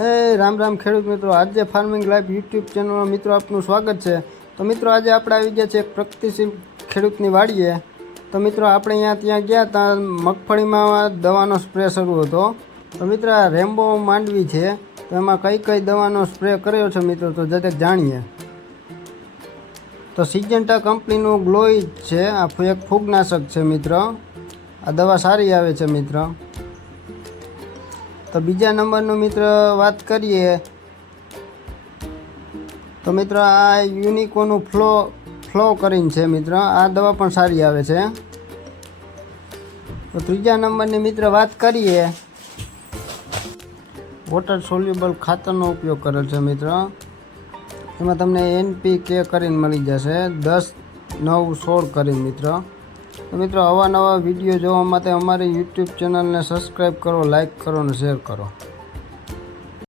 એ, રામ રામ ખેડૂત મિત્રો. આજે ફાર્મિંગ લાઈફ યુટ્યુબ ચેનલમાં મિત્રો આપનું સ્વાગત છે. તો મિત્રો, આજે આપણે આવી ગયા છે એક પ્રગતિશીલ ખેડૂતની વાડીએ. તો મિત્રો, આપણે અહીંયા ત્યાં ગયા ત્યાં મગફળીમાં દવાનો સ્પ્રે શરૂ હતો. તો મિત્રો, આ રેમ્બો માંડવી છે. તો એમાં કઈ કઈ દવાનો સ્પ્રે કર્યો છે મિત્રો? તો જતે જાણીએ. તો સિજન્ટા કંપનીનું ગ્લોઈ છે. આ એક ફૂગનાશક છે મિત્ર. આ દવા સારી આવે છે મિત્ર. તો બીજા નંબરનું મિત્ર વાત કરીએ. તો મિત્ર, આ યુનિકોનું ફ્લો ફ્લો કરીને છે મિત્ર. આ દવા પણ સારી આવે છે. તો ત્રીજા નંબરની મિત્ર વાત કરીએ. વોટર સોલ્યુબલ ખાતરનો ઉપયોગ કરેલ છે મિત્ર. એમાં તમને એનપી કે કરીને મળી જશે. દસ, નવ, સોળ કરીને મિત્ર. તો મિત્રો અવાનવા વીડિયો જોવા માટે અમારી યુટ્યુબ ચેનલને સબસ્ક્રાઈબ કરો લાઈક કરો અને શેર કરો.